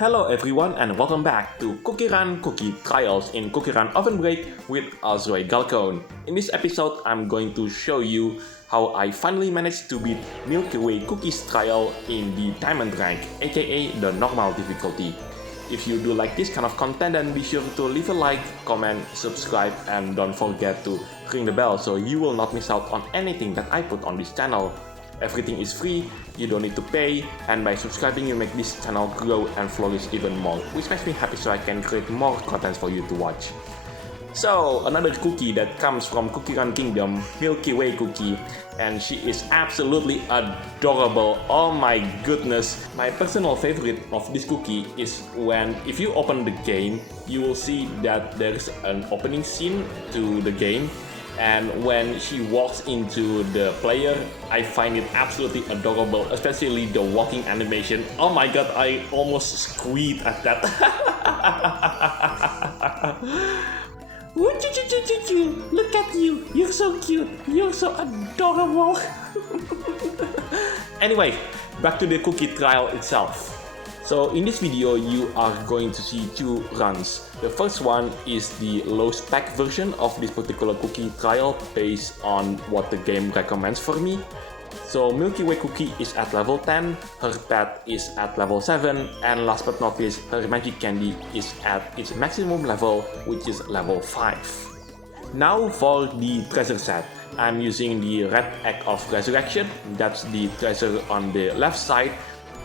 Hello everyone and welcome back to CookieRun Cookie Trials in CookieRunOvenBreak with Azroy Galcone. In this episode, I'm going to show you how I finally managed to beat Milkywaykookie trial in the Diamondrank, aka the normal difficulty. If you do like this kind of content, then be sure to leave a like, comment, subscribe, and don't forget to ring the bell so you will not miss out on anything that I put on this channel. Everything is free, you don't need to pay, and by subscribing you make this channel grow and flourish even more, which makes me happy so I can create more content for you to watch. So, another cookie that comes from CookieRun Kingdom, Milkywaycookie, and she is absolutely adorable. Oh my goodness! My personal favorite of this cookie is when, if you open the game, you will see that there's an opening scene to the game. And when she walks into the player, I find it absolutely adorable, especially the walking animation. Oh my god, I almost squeaked at that. Look at you, you're so cute, you're so adorable. Anyway, back to the cookie trial itself. So in this video, you are going to see two runs. The first one is the low spec version of this particular cookie trial based on what the game recommends for me. So Milkywaycookie is at level 10, her pet is at level 7, and last but not least, her magic candy is at its maximum level, which is level 5. Now for the treasure set. I'm using the red egg of resurrection, that's the treasure on the left side,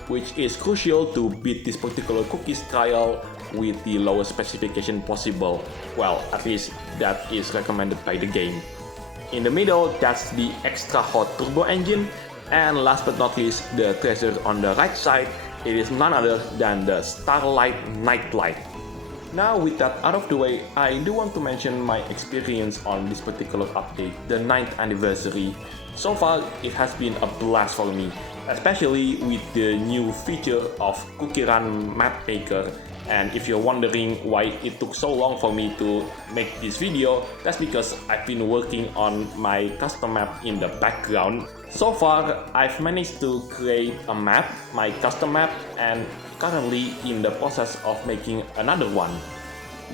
which is crucial to beat this particular cookies trial with the lowest specification possible. Well, at least that is recommended by the game. In the middle, that's the extra hot turbo engine, and last but not least, the treasure on the right side, it is none other than the Starlight Nightlight. Now with that out of the way, I do want to mention my experience on this particular update, the 9th anniversary. So far, it has been a blast for me, especially with the new feature of CookieRun Map Maker. And if you're wondering why it took so long for me to make this video, that's because I've been working on my custom map in the background. So far, I've managed to create a map, my custom map, and currently in the process of making another one.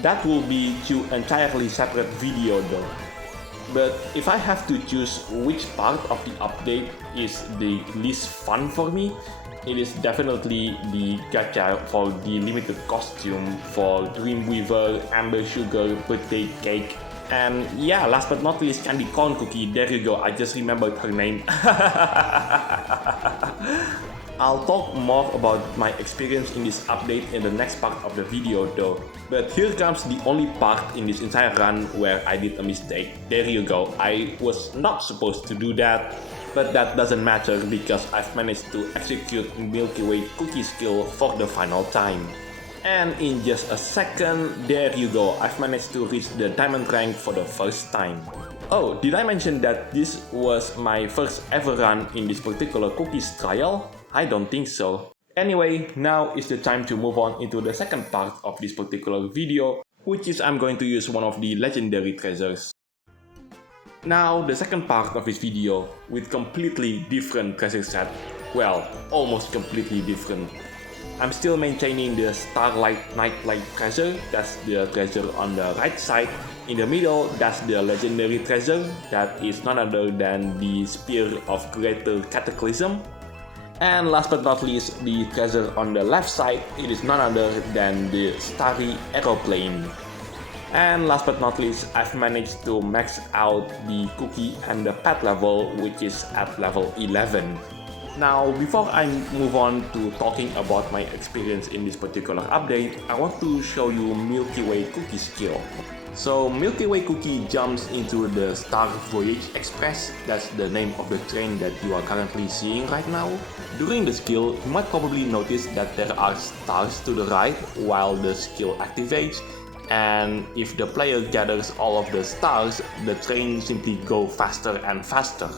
That will be two entirely separate videos though. But if I have to choose which part of the update is the least fun for me, it is definitely the gacha for the limited costume for Dreamweaver, Amber Sugar, Birthday Cake, and yeah, last but not least, Candy Corn Cookie. There you go, I just remembered her name. I'll talk more about my experience in this update in the next part of the video though. But here comes the only part in this entire run where I did a mistake. There you go, I was not supposed to do that. But that doesn't matter because I've managed to execute Milkywaycookie skill for the final time. And in just a second, there you go, I've managed to reach the Diamondrank for the first time. Oh, did I mention that this was my first ever run in this particular cookies trial? I don't think so. Anyway, now is the time to move on into the second part of this particular video, which is I'm going to use one of the legendary treasures. Now, the second part of this video, with completely different treasure set. Well, almost completely different. I'm still maintaining the Starlight Nightlight treasure, that's the treasure on the right side. In the middle, that's the legendary treasure, that is none other than the Spear of Greater Cataclysm. And last but not least, the treasure on the left side, it is none other than the Starry Aeroplane. And last but not least, I've managed to max out the cookie and the pet level, which is at level 11. Now, before I move on to talking about my experience in this particular update, I want to show you Milkywaycookie skill. So Milkywaycookie jumps into the Star Voyage Express, that's the name of the train that you are currently seeing right now. During the skill, you might probably notice that there are stars to the right while the skill activates. And if the player gathers all of the stars, the train simply goes faster and faster.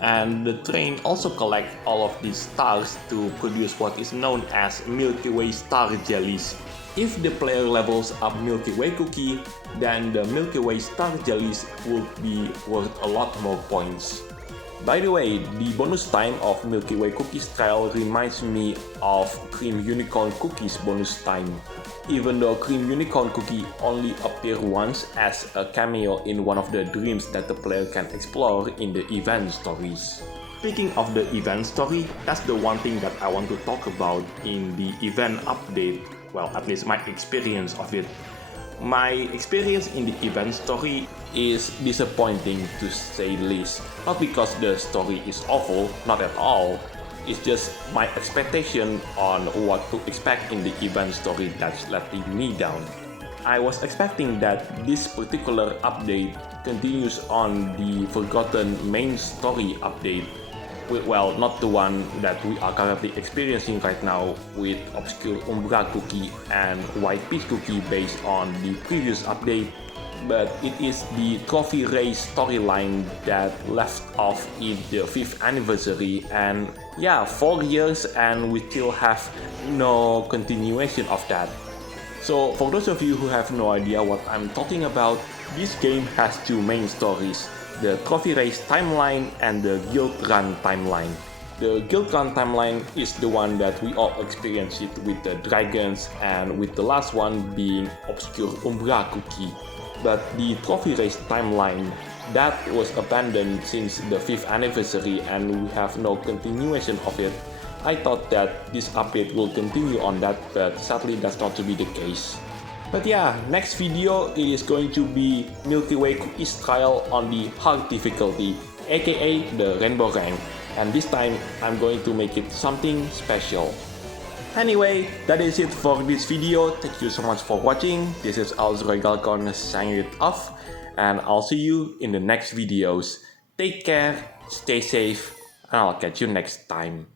And the train also collects all of these stars to produce what is known as Milky Way star jellies. If the player levels up Milkywaycookie, then the Milky Way star jellies would be worth a lot more points. By the way, the bonus time of Milkywaycookietrial reminds me of Cream Unicorn Cookie's bonus time, even though Cream Unicorn Cookie only appeared once as a cameo in one of the dreams that the player can explore in the event stories. Speaking of the event story, that's the one thing that I want to talk about in the event update, well, at least my experience of it. My experience in the event story is disappointing to say the least. Not because the story is awful, not at all. It's just my expectation on what to expect in the event story that's letting me down. I was expecting that this particular update continues on the forgotten main story update. Well, not the one that we are currently experiencing right now with Obscure Umbra Cookie and White Peach Cookie based on the previous update, but it is the trophy race storyline that left off in the 5th anniversary, and yeah, 4 years and we still have no continuation of that. So for those of you who have no idea what I'm talking about, this game has 2 main stories: the Trophy Race timeline and the Guild Run timeline. The Guild Run timeline is the one that we all experienced it with the dragons, and with the last one being Obscure Umbra Cookie. But the Trophy Race timeline, that was abandoned since the 5th anniversary and we have no continuation of it. I thought that this update will continue on that, but sadly that's not to be the case. But yeah, next video it is going to be Milkywaycookitrial on the hard difficulty, aka the rainbow rank, and this time I'm going to make it something special. Anyway, that is it for this video. Thank you so much for watching. This is Galcon signing it off, and I'll see you in the next videos. Take care, stay safe, and I'll catch you next time.